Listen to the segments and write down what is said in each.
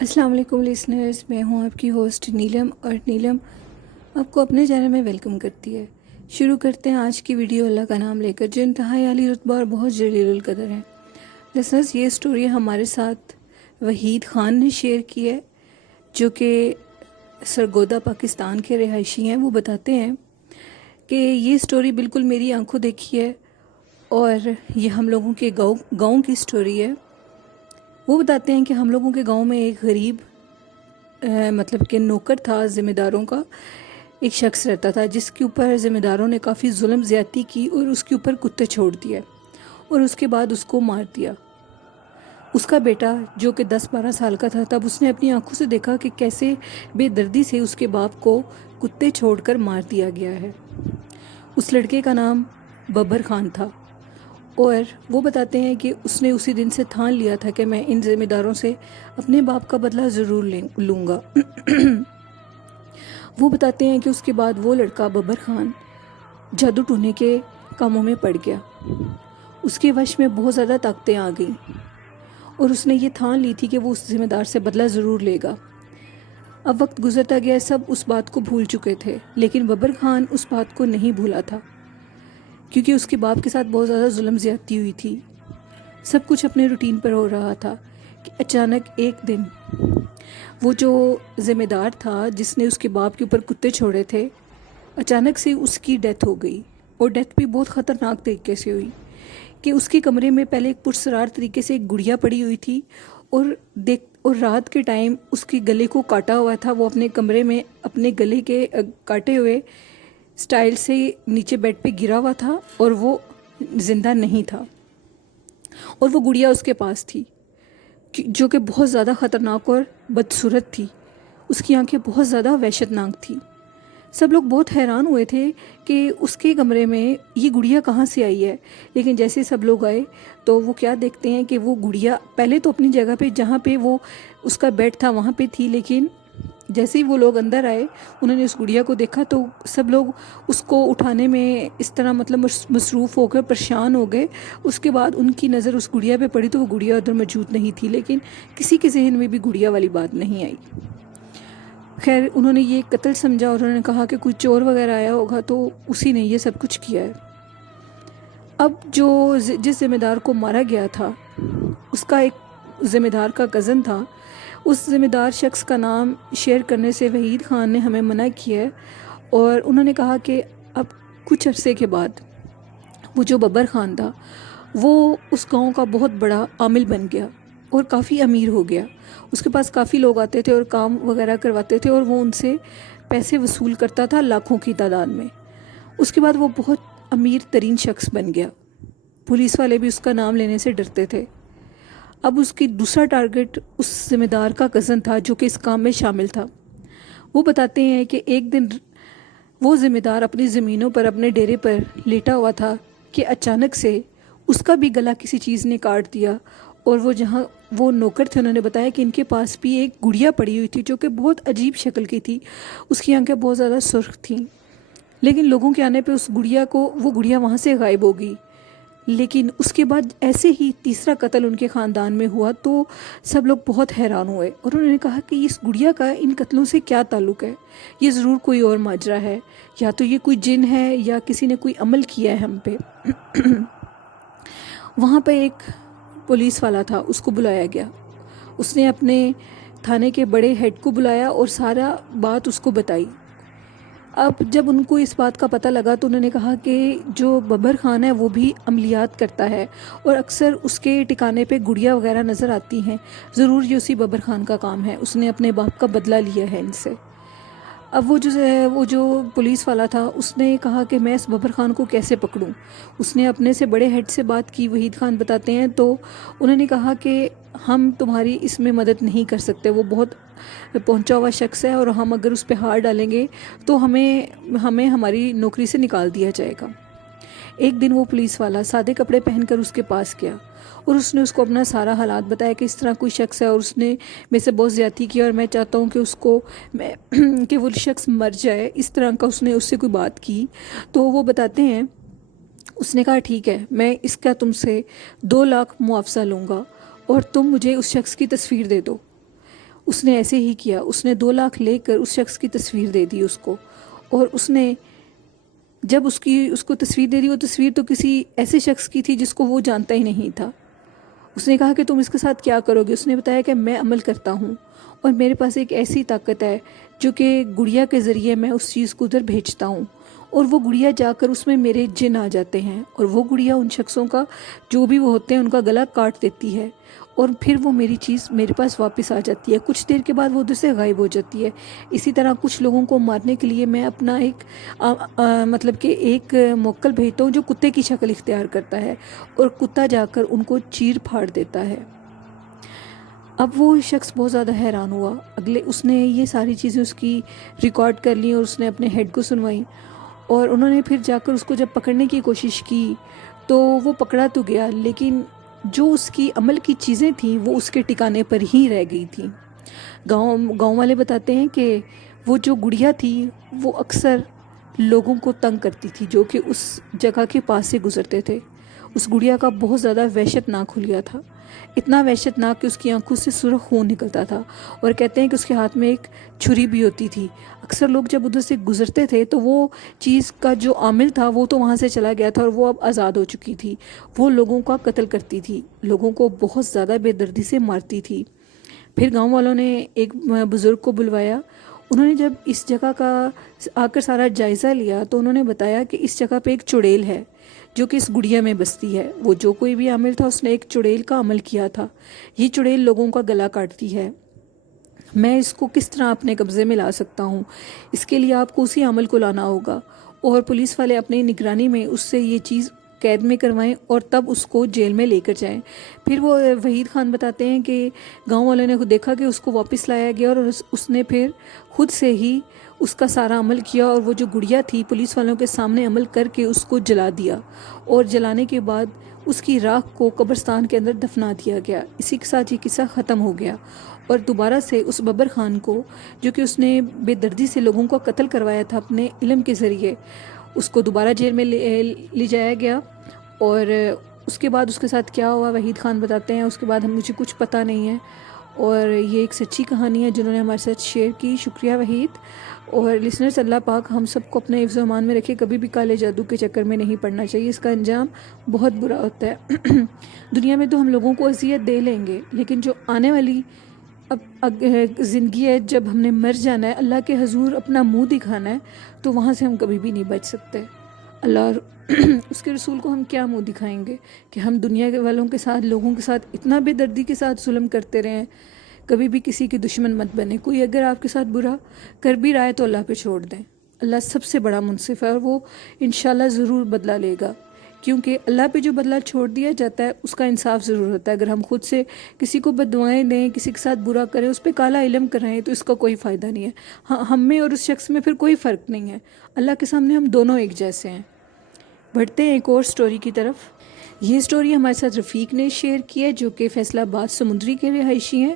السلام علیکم لسنرز، میں ہوں آپ کی ہوسٹ نیلم، اور نیلم آپ کو اپنے چینل میں ویلکم کرتی ہے۔ شروع کرتے ہیں آج کی ویڈیو اللہ کا نام لے کر، جو انتہائی عالی رتبہ اور بہت جلیل القدر ہے۔ لسنرز، یہ سٹوری ہمارے ساتھ وحید خان نے شیئر کی ہے، جو کہ سرگودا پاکستان کے رہائشی ہیں۔ وہ بتاتے ہیں کہ یہ سٹوری بالکل میری آنکھوں دیکھی ہے، اور یہ ہم لوگوں کے گاؤں کی سٹوری ہے۔ وہ بتاتے ہیں کہ ہم لوگوں کے گاؤں میں ایک غریب مطلب کہ نوکر تھا، ذمہ داروں کا ایک شخص رہتا تھا، جس کے اوپر ذمہ داروں نے کافی ظلم زیادتی کی اور اس کے اوپر کتے چھوڑ دیا اور اس کے بعد اس کو مار دیا۔ اس کا بیٹا جو کہ 10-12 سال کا تھا، تب اس نے اپنی آنکھوں سے دیکھا کہ کیسے بے دردی سے اس کے باپ کو کتے چھوڑ کر مار دیا گیا ہے۔ اس لڑکے کا نام ببر خان تھا، اور وہ بتاتے ہیں کہ اس نے اسی دن سے ٹھان لیا تھا کہ میں ان ذمہ داروں سے اپنے باپ کا بدلہ ضرور لوں گا۔ وہ بتاتے ہیں کہ اس کے بعد وہ لڑکا ببر خان جادو ٹونے کے کاموں میں پڑ گیا۔ اس کے وش میں بہت زیادہ طاقتیں آ گئیں، اور اس نے یہ ٹھان لی تھی کہ وہ اس ذمہ دار سے بدلہ ضرور لے گا۔ اب وقت گزرتا گیا، سب اس بات کو بھول چکے تھے، لیکن ببر خان اس بات کو نہیں بھولا تھا، کیونکہ اس کے باپ کے ساتھ بہت زیادہ ظلم زیادتی ہوئی تھی۔ سب کچھ اپنے روٹین پر ہو رہا تھا کہ اچانک ایک دن وہ جو ذمہ دار تھا، جس نے اس کے باپ کے اوپر کتے چھوڑے تھے، اچانک سے اس کی ڈیتھ ہو گئی، اور ڈیتھ بھی بہت خطرناک طریقے سے ہوئی کہ اس کے کمرے میں پہلے ایک پرسرار طریقے سے ایک گڑیا پڑی ہوئی تھی، اور رات کے ٹائم اس کے گلے کو کاٹا ہوا تھا۔ وہ اپنے کمرے میں اپنے گلے کے کاٹے ہوئے سٹائل سے نیچے بیڈ پہ گرا ہوا تھا، اور وہ زندہ نہیں تھا، اور وہ گڑیا اس کے پاس تھی، جو کہ بہت زیادہ خطرناک اور بدصورت تھی۔ اس کی آنکھیں بہت زیادہ وحشت ناک تھیں۔ سب لوگ بہت حیران ہوئے تھے کہ اس کے کمرے میں یہ گڑیا کہاں سے آئی ہے، لیکن جیسے سب لوگ آئے تو وہ کیا دیکھتے ہیں کہ وہ گڑیا پہلے تو اپنی جگہ پہ جہاں پہ وہ اس کا بیڈ تھا وہاں پہ تھی، لیکن جیسے ہی وہ لوگ اندر آئے، انہوں نے اس گڑیا کو دیکھا تو سب لوگ اس کو اٹھانے میں اس طرح مطلب مصروف ہو کر پریشان ہو گئے۔ اس کے بعد ان کی نظر اس گڑیا پہ پڑی تو وہ گڑیا ادھر موجود نہیں تھی، لیکن کسی کے ذہن میں بھی گڑیا والی بات نہیں آئی۔ خیر، انہوں نے یہ قتل سمجھا، اور انہوں نے کہا کہ کوئی چور وغیرہ آیا ہوگا تو اسی نے یہ سب کچھ کیا ہے۔ اب جس ذمہ دار کو مارا گیا تھا، اس کا ایک ذمہ دار کا کزن تھا۔ اس ذمہ دار شخص کا نام شیئر کرنے سے وحید خان نے ہمیں منع کیا ہے، اور انہوں نے کہا کہ اب کچھ عرصے کے بعد وہ جو ببر خان تھا، وہ اس گاؤں کا بہت بڑا عامل بن گیا اور کافی امیر ہو گیا۔ اس کے پاس کافی لوگ آتے تھے اور کام وغیرہ کرواتے تھے، اور وہ ان سے پیسے وصول کرتا تھا لاکھوں کی تعداد میں۔ اس کے بعد وہ بہت امیر ترین شخص بن گیا۔ پولیس والے بھی اس کا نام لینے سے ڈرتے تھے۔ اب اس کی دوسرا ٹارگٹ اس ذمہ دار کا کزن تھا، جو کہ اس کام میں شامل تھا۔ وہ بتاتے ہیں کہ ایک دن وہ ذمہ دار اپنی زمینوں پر اپنے ڈیرے پر لیٹا ہوا تھا کہ اچانک سے اس کا بھی گلا کسی چیز نے کاٹ دیا، اور وہ جہاں وہ نوکر تھے انہوں نے بتایا کہ ان کے پاس بھی ایک گڑیا پڑی ہوئی تھی، جو کہ بہت عجیب شکل کی تھی۔ اس کی آنکھیں بہت زیادہ سرخ تھیں، لیکن لوگوں کے آنے پہ وہ گڑیا وہاں سے غائب ہو گئی۔ لیکن اس کے بعد ایسے ہی تیسرا قتل ان کے خاندان میں ہوا تو سب لوگ بہت حیران ہوئے، اور انہوں نے کہا کہ اس گڑیا کا ان قتلوں سے کیا تعلق ہے؟ یہ ضرور کوئی اور ماجرا ہے، یا تو یہ کوئی جن ہے یا کسی نے کوئی عمل کیا ہے ہم پہ۔ وہاں پہ ایک پولیس والا تھا، اس کو بلایا گیا۔ اس نے اپنے تھانے کے بڑے ہیڈ کو بلایا اور سارا بات اس کو بتائی۔ اب جب ان کو اس بات کا پتہ لگا تو انہوں نے کہا کہ جو ببر خان ہے وہ بھی عملیات کرتا ہے، اور اکثر اس کے ٹکانے پہ گڑیا وغیرہ نظر آتی ہیں، ضرور یہ اسی ببر خان کا کام ہے، اس نے اپنے باپ کا بدلہ لیا ہے ان سے۔ اب وہ جو پولیس والا تھا، اس نے کہا کہ میں اس ببر خان کو کیسے پکڑوں؟ اس نے اپنے سے بڑے ہیڈ سے بات کی، وحید خان بتاتے ہیں، تو انہوں نے کہا کہ ہم تمہاری اس میں مدد نہیں کر سکتے، وہ بہت پہنچا ہوا شخص ہے، اور ہم اگر اس پہ ہار ڈالیں گے تو ہمیں ہماری نوکری سے نکال دیا جائے گا۔ ایک دن وہ پولیس والا سادے کپڑے پہن کر اس کے پاس گیا، اور اس نے اس کو اپنا سارا حالات بتایا کہ اس طرح کوئی شخص ہے، اور اس نے میں سے بہت زیادتی کی، اور میں چاہتا ہوں کہ وہ شخص مر جائے، اس طرح کا اس نے اس سے کوئی بات کی۔ تو وہ بتاتے ہیں، اس نے کہا ٹھیک ہے، میں اس کا تم سے 2 لاکھ معاوضہ لوں گا، اور تم مجھے اس شخص کی تصویر دے دو۔ اس نے ایسے ہی کیا، اس نے 2 لاکھ لے کر اس شخص کی تصویر دے دی اس کو، اور اس نے جب اس کو تصویر دے دی، وہ تصویر تو کسی ایسے شخص کی تھی جس کو وہ جانتا ہی نہیں تھا۔ اس نے کہا کہ تم اس کے ساتھ کیا کرو گے؟ اس نے بتایا کہ میں عمل کرتا ہوں، اور میرے پاس ایک ایسی طاقت ہے جو کہ گڑیا کے ذریعے میں اس چیز کو ادھر بھیجتا ہوں، اور وہ گڑیا جا کر اس میں میرے جن آ جاتے ہیں، اور وہ گڑیا ان شخصوں کا جو بھی وہ ہوتے ہیں ان کا گلا کاٹ دیتی ہے، اور پھر وہ میری چیز میرے پاس واپس آ جاتی ہے۔ کچھ دیر کے بعد وہ ادھر سے غائب ہو جاتی ہے۔ اسی طرح کچھ لوگوں کو مارنے کے لیے میں اپنا مطلب کہ ایک موکل بھیجتا ہوں جو کتے کی شکل اختیار کرتا ہے، اور کتا جا کر ان کو چیر پھاڑ دیتا ہے۔ اب وہ شخص بہت زیادہ حیران ہوا۔ اس نے یہ ساری چیزیں اس کی ریکارڈ کر لیں، اور اس نے اپنے ہیڈ کو سنوائیں، اور انہوں نے پھر جا کر اس کو جب پکڑنے کی کوشش کی تو وہ پکڑا تو گیا، لیکن جو اس کی عمل کی چیزیں تھیں وہ اس کے ٹھکانے پر ہی رہ گئی تھیں۔ گاؤں والے بتاتے ہیں کہ وہ جو گڑیا تھی وہ اکثر لوگوں کو تنگ کرتی تھی جو کہ اس جگہ کے پاس سے گزرتے تھے۔ اس گڑیا کا بہت زیادہ وحشت ناک حلیہ تھا، اتنا وحشت ناک کہ اس کی آنکھوں سے سرخ خون نکلتا تھا، اور کہتے ہیں کہ اس کے ہاتھ میں ایک چھری بھی ہوتی تھی۔ اکثر لوگ جب ادھر سے گزرتے تھے تو وہ چیز کا جو عامل تھا وہ تو وہاں سے چلا گیا تھا، اور وہ اب آزاد ہو چکی تھی۔ وہ لوگوں کا قتل کرتی تھی، لوگوں کو بہت زیادہ بے دردی سے مارتی تھی۔ پھر گاؤں والوں نے ایک بزرگ کو بلوایا۔ انہوں نے جب اس جگہ کا آ کر سارا جائزہ لیا تو انہوں نے بتایا کہ اس جگہ پہ ایک چڑیل ہے جو کہ اس گڑیا میں بستی ہے۔ وہ جو کوئی بھی عامل تھا اس نے ایک چڑیل کا عمل کیا تھا۔ یہ چڑیل لوگوں کا گلا کاٹتی ہے۔ میں اس کو کس طرح اپنے قبضے میں لا سکتا ہوں؟ اس کے لیے آپ کو اسی عمل کو لانا ہوگا، اور پولیس والے اپنی نگرانی میں اس سے یہ چیز قید میں کروائیں اور تب اس کو جیل میں لے کر جائیں۔ پھر وہ وحید خان بتاتے ہیں کہ گاؤں والوں نے دیکھا کہ اس کو واپس لایا گیا، اور اس نے پھر خود سے ہی اس کا سارا عمل کیا، اور وہ جو گڑیا تھی پولیس والوں کے سامنے عمل کر کے اس کو جلا دیا، اور جلانے کے بعد اس کی راکھ کو قبرستان کے اندر دفنا دیا گیا۔ اسی کے ساتھ یہ قصہ ختم ہو گیا، اور دوبارہ سے اس ببر خان کو جو کہ اس نے بے دردی سے لوگوں کو قتل کروایا تھا اپنے علم کے ذریعے، اس کو دوبارہ جیل میں لے جایا گیا۔ اور اس کے بعد اس کے ساتھ کیا ہوا وحید خان بتاتے ہیں، اس کے بعد مجھے کچھ پتہ نہیں ہے، اور یہ ایک سچی کہانی ہے جنہوں نے ہمارے ساتھ شیئر کی۔ شکریہ وحید۔ اور لسنرز، اللہ پاک ہم سب کو اپنے حفظ و امان میں رکھے، کبھی بھی کالے جادو کے چکر میں نہیں پڑنا چاہیے، اس کا انجام بہت برا ہوتا ہے۔ دنیا میں تو ہم لوگوں کو اذیت دے لیں گے، لیکن جو آنے والی اب زندگی ہے، جب ہم نے مر جانا ہے، اللہ کے حضور اپنا منہ دکھانا ہے، تو وہاں سے ہم کبھی بھی نہیں بچ سکتے۔ اللہ اور اس کے رسول کو ہم کیا منہ دکھائیں گے کہ ہم دنیا والوں کے ساتھ، لوگوں کے ساتھ اتنا بے دردی کے ساتھ ظلم کرتے رہیں۔ کبھی بھی کسی کے دشمن مت بنے۔ کوئی اگر آپ کے ساتھ برا کر بھی رہا ہے تو اللہ پہ چھوڑ دیں۔ اللہ سب سے بڑا منصف ہے، اور وہ انشاءاللہ ضرور بدلہ لے گا، کیونکہ اللہ پہ جو بدلہ چھوڑ دیا جاتا ہے اس کا انصاف ضرور ہوتا ہے۔ اگر ہم خود سے کسی کو بددعائیں دیں، کسی کے ساتھ برا کریں، اس پہ کالا علم کریں، تو اس کا کوئی فائدہ نہیں ہے۔ ہاں، ہم میں اور اس شخص میں پھر کوئی فرق نہیں ہے۔ اللہ کے سامنے ہم دونوں ایک جیسے ہیں۔ بڑھتے ہیں ایک اور سٹوری کی طرف۔ یہ سٹوری ہمارے ساتھ رفیق نے شیئر کی ہے، جو کہ فیصل آباد سمندری کے رہائشی ہیں۔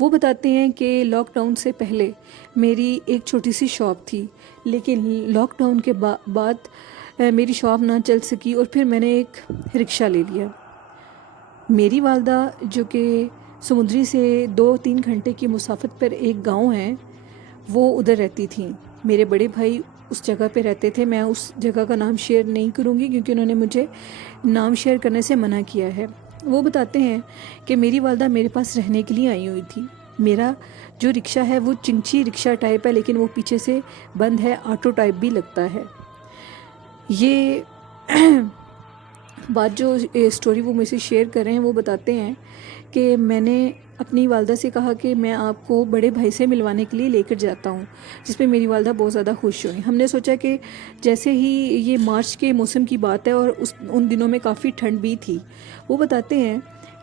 وہ بتاتے ہیں کہ لاک ڈاؤن سے پہلے میری ایک چھوٹی سی شاپ تھی، لیکن لاک ڈاؤن کے بعد میری شاپ نہ چل سکی، اور پھر میں نے ایک رکشہ لے لیا۔ میری والدہ جو کہ سمندری سے 2-3 گھنٹے کی مسافت پر ایک گاؤں ہے، وہ ادھر رہتی تھیں۔ میرے بڑے بھائی اس جگہ پہ رہتے تھے۔ میں اس جگہ کا نام شیئر نہیں کروں گی کیونکہ انہوں نے مجھے نام شیئر کرنے سے منع کیا ہے۔ وہ بتاتے ہیں کہ میری والدہ میرے پاس رہنے کے لیے آئی ہوئی تھی۔ میرا جو رکشہ ہے وہ چنچی رکشہ ٹائپ ہے، لیکن وہ پیچھے سے بند ہے، آٹو ٹائپ بھی لگتا ہے۔ یہ بات جو سٹوری وہ مجھ سے شیئر کر رہے ہیں، وہ بتاتے ہیں کہ میں نے اپنی والدہ سے کہا کہ میں آپ کو بڑے بھائی سے ملوانے کے لیے لے کر جاتا ہوں، جس پہ میری والدہ بہت زیادہ خوش ہوئی۔ ہم نے سوچا کہ جیسے ہی یہ مارچ کے موسم کی بات ہے اور ان دنوں میں کافی ٹھنڈ بھی تھی۔ وہ بتاتے ہیں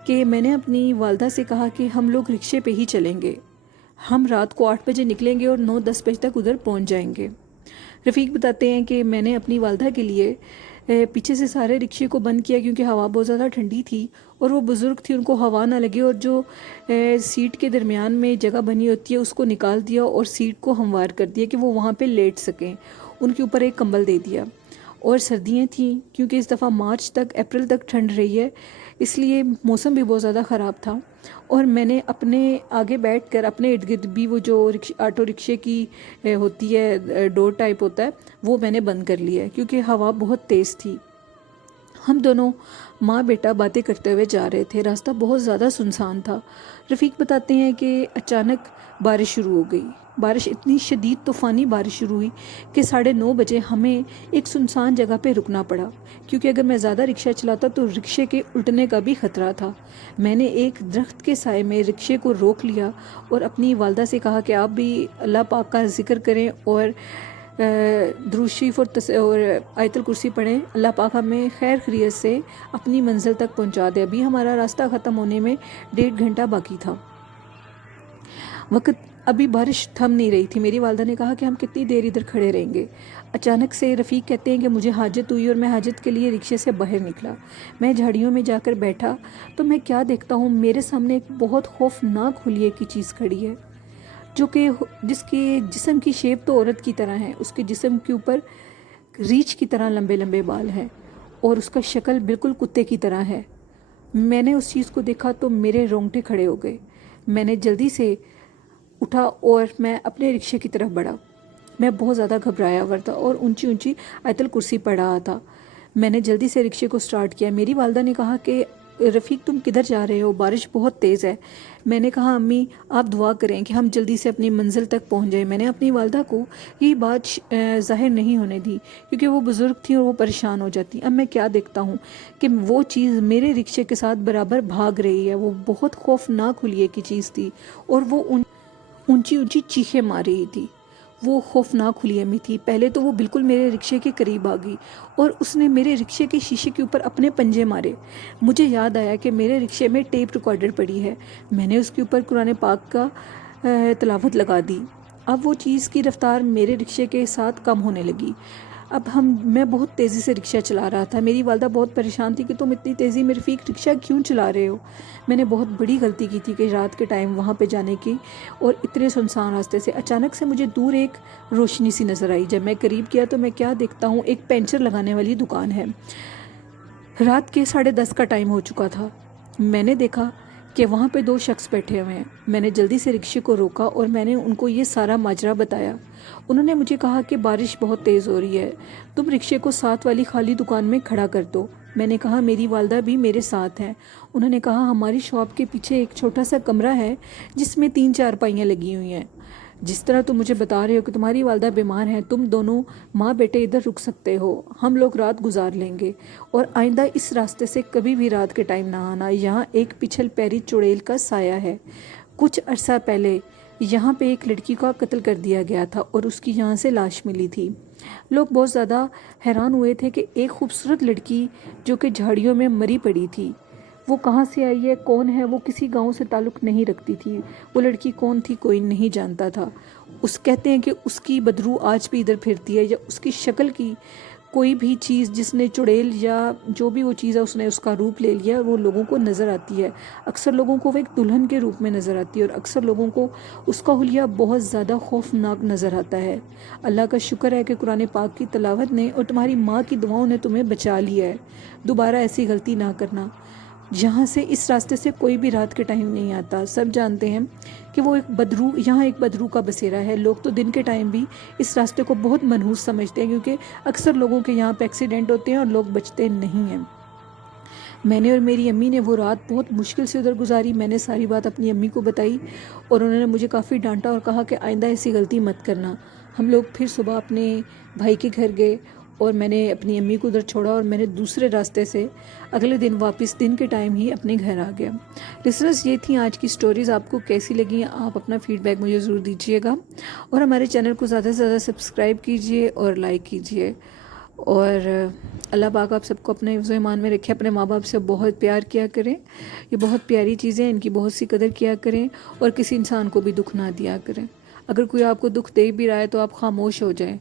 کہ میں نے اپنی والدہ سے کہا کہ ہم لوگ رکشے پہ ہی چلیں گے، ہم رات کو 8 بجے نکلیں گے اور 9-10 بجے تک ادھر پہنچ جائیں گے۔ رفیق بتاتے ہیں کہ میں نے اپنی والدہ کے لیے پیچھے سے سارے رکشے کو بند کیا کیونکہ ہوا بہت زیادہ ٹھنڈی تھی اور وہ بزرگ تھی، ان کو ہوا نہ لگے، اور جو سیٹ کے درمیان میں جگہ بنی ہوتی ہے اس کو نکال دیا اور سیٹ کو ہموار کر دیا کہ وہ وہاں پہ لیٹ سکیں۔ ان کے اوپر ایک کمبل دے دیا اور سردیاں تھیں کیونکہ اس دفعہ مارچ تک اپریل تک ٹھنڈ رہی ہے، اس لیے موسم بھی بہت زیادہ خراب تھا۔ اور میں نے اپنے آگے بیٹھ کر اپنے ارد گرد بھی وہ جو آٹو رکشے کی ہوتی ہے ڈور ٹائپ ہوتا ہے وہ میں نے بند کر لیا ہے کیونکہ ہوا بہت تیز تھی۔ ہم دونوں ماں بیٹا باتیں کرتے ہوئے جا رہے تھے، راستہ بہت زیادہ سنسان تھا۔ رفیق بتاتے ہیں کہ اچانک بارش شروع ہو گئی۔ بارش اتنی شدید طوفانی بارش شروع ہوئی کہ 9:30 بجے ہمیں ایک سنسان جگہ پہ رکنا پڑا کیونکہ اگر میں زیادہ رکشہ چلاتا تو رکشے کے الٹنے کا بھی خطرہ تھا۔ میں نے ایک درخت کے سائے میں رکشے کو روک لیا اور اپنی والدہ سے کہا کہ آپ بھی اللہ پاک کا ذکر کریں اور درود شریف اور آیت الکرسی پڑھیں، اللہ پاک ہمیں خیر خیریت سے اپنی منزل تک پہنچا دے۔ ابھی ہمارا راستہ ختم ہونے میں 1.5 گھنٹہ باقی تھا۔ ابھی بارش تھم نہیں رہی تھی۔ میری والدہ نے کہا کہ ہم کتنی دیر ادھر کھڑے رہیں گے۔ اچانک سے رفیق کہتے ہیں کہ مجھے حاجت ہوئی اور میں حاجت کے لیے رکشے سے باہر نکلا۔ میں جھاڑیوں میں جا کر بیٹھا تو میں کیا دیکھتا ہوں، میرے سامنے ایک بہت خوفناک حلیے کی چیز کھڑی ہے جو کہ جس کے جسم کی شیپ تو عورت کی طرح ہے، اس کے جسم کے اوپر ریچھ کی طرح لمبے لمبے بال ہیں اور اس کا شکل بالکل کتے کی طرح ہے۔ میں نے اس چیز کو دیکھا تو میرے رونگٹے کھڑے ہو گئے۔ میں نے جلدی سے اٹھا اور میں اپنے رکشے کی طرف بڑھا۔ میں بہت زیادہ گھبرایا ہوا تھا اور اونچی اونچی آیت الکرسی پڑھ رہا تھا۔ میں نے جلدی سے رکشے کو سٹارٹ کیا۔ میری والدہ نے کہا کہ رفیق تم کدھر جا رہے ہو، بارش بہت تیز ہے۔ میں نے کہا امی آپ دعا کریں کہ ہم جلدی سے اپنی منزل تک پہنچ جائیں۔ میں نے اپنی والدہ کو یہ بات ظاہر نہیں ہونے دی کیونکہ وہ بزرگ تھیں اور وہ پریشان ہو جاتی۔ اب میں کیا دیکھتا ہوں کہ وہ چیز میرے رکشے کے ساتھ برابر بھاگ رہی ہے۔ وہ بہت خوفناک حلیے کی چیز تھی اور وہ اونچی اونچی چیخیں مار رہی تھی۔ وہ خوفناک حلیے میں تھی۔ پہلے تو وہ بالکل میرے رکشے کے قریب آ گئی اور اس نے میرے رکشے کے شیشے کے اوپر اپنے پنجے مارے۔ مجھے یاد آیا کہ میرے رکشے میں ٹیپ ریکارڈر پڑی ہے۔ میں نے اس کے اوپر قرآن پاک کا تلاوت لگا دی۔ اب وہ چیز کی رفتار میرے رکشے کے ساتھ کم ہونے لگی۔ میں بہت تیزی سے رکشہ چلا رہا تھا۔ میری والدہ بہت پریشان تھی کہ تم اتنی تیزی میں رفیق رکشہ کیوں چلا رہے ہو۔ میں نے بہت بڑی غلطی کی تھی کہ رات کے ٹائم وہاں پہ جانے کی اور اتنے سنسان راستے سے۔ اچانک سے مجھے دور ایک روشنی سی نظر آئی۔ جب میں قریب کیا تو میں کیا دیکھتا ہوں، ایک پنچر لگانے والی دکان ہے۔ رات کے 10:30 کا ٹائم ہو چکا تھا۔ میں نے دیکھا کہ وہاں پہ 2 شخص بیٹھے ہوئے ہیں۔ میں نے جلدی سے رکشے کو روکا اور میں نے ان کو یہ سارا ماجرا بتایا۔ انہوں نے مجھے کہا کہ بارش بہت تیز ہو رہی ہے، تم رکشے کو ساتھ والی خالی دکان میں کھڑا کر دو۔ میں نے کہا میری والدہ بھی میرے ساتھ ہیں۔ انہوں نے کہا ہماری شاپ کے پیچھے ایک چھوٹا سا کمرہ ہے جس میں 3 چارپائیاں لگی ہوئی ہیں۔ جس طرح تم مجھے بتا رہے ہو کہ تمہاری والدہ بیمار ہیں، تم دونوں ماں بیٹے ادھر رک سکتے ہو، ہم لوگ رات گزار لیں گے اور آئندہ اس راستے سے کبھی بھی رات کے ٹائم نہ آنا۔ یہاں ایک پچھل پیری چڑیل کا سایہ ہے۔ کچھ عرصہ پہلے یہاں پہ ایک لڑکی کا قتل کر دیا گیا تھا اور اس کی یہاں سے لاش ملی تھی۔ لوگ بہت زیادہ حیران ہوئے تھے کہ ایک خوبصورت لڑکی جو کہ جھاڑیوں میں مری پڑی تھی، وہ کہاں سے آئی ہے، کون ہے، وہ کسی گاؤں سے تعلق نہیں رکھتی تھی۔ وہ لڑکی کون تھی کوئی نہیں جانتا تھا۔ کہتے ہیں کہ اس کی بدرو آج بھی ادھر پھرتی ہے، یا اس کی شکل کی کوئی بھی چیز جس نے چڑیل یا جو بھی وہ چیز ہے اس نے اس کا روپ لے لیا، وہ لوگوں کو نظر آتی ہے۔ اکثر لوگوں کو وہ ایک دلہن کے روپ میں نظر آتی ہے اور اکثر لوگوں کو اس کا حلیہ بہت زیادہ خوفناک نظر آتا ہے۔ اللہ کا شکر ہے کہ قرآن پاک کی تلاوت نے اور تمہاری ماں کی دعاؤں نے تمہیں بچا لیا ہے۔ دوبارہ ایسی غلطی نہ کرنا۔ جہاں سے اس راستے سے کوئی بھی رات کے ٹائم نہیں آتا۔ سب جانتے ہیں کہ وہ یہاں ایک بدرو کا بسیرا ہے۔ لوگ تو دن کے ٹائم بھی اس راستے کو بہت منحوس سمجھتے ہیں کیونکہ اکثر لوگوں کے یہاں پہ ایکسیڈنٹ ہوتے ہیں اور لوگ بچتے نہیں ہیں۔ میں نے اور میری امی نے وہ رات بہت مشکل سے ادھر گزاری۔ میں نے ساری بات اپنی امی کو بتائی اور انہوں نے مجھے کافی ڈانٹا اور کہا کہ آئندہ ایسی غلطی مت کرنا۔ ہم لوگ پھر صبح اپنے بھائی کے گھر گئے اور میں نے اپنی امی کو ادھر چھوڑا اور میں نے دوسرے راستے سے اگلے دن واپس دن کے ٹائم ہی اپنے گھر آ گیا۔ لسنرز، یہ تھیں آج کی سٹوریز۔ آپ کو کیسی لگیں آپ اپنا فیڈ بیک مجھے ضرور دیجیے گا اور ہمارے چینل کو زیادہ سے زیادہ سبسکرائب کیجیے اور لائک کیجیے۔ اور اللہ پاک آپ سب کو اپنے حفظ و ایمان میں رکھے۔ اپنے ماں باپ سے بہت پیار کیا کریں، یہ بہت پیاری چیزیں، ان کی بہت سی قدر کیا کریں اور کسی انسان کو بھی دکھ نہ دیا کریں۔ اگر کوئی آپ کو دکھ دے بھی رہا ہے تو آپ خاموش ہو جائیں،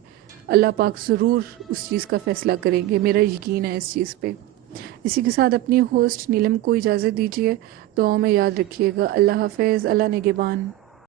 اللہ پاک ضرور اس چیز کا فیصلہ کریں گے، میرا یقین ہے اس چیز پہ۔ اسی کے ساتھ اپنی ہوسٹ نیلم کو اجازت دیجیے، دعاؤں میں یاد رکھیے گا۔ اللہ حافظ، اللہ نگہبان۔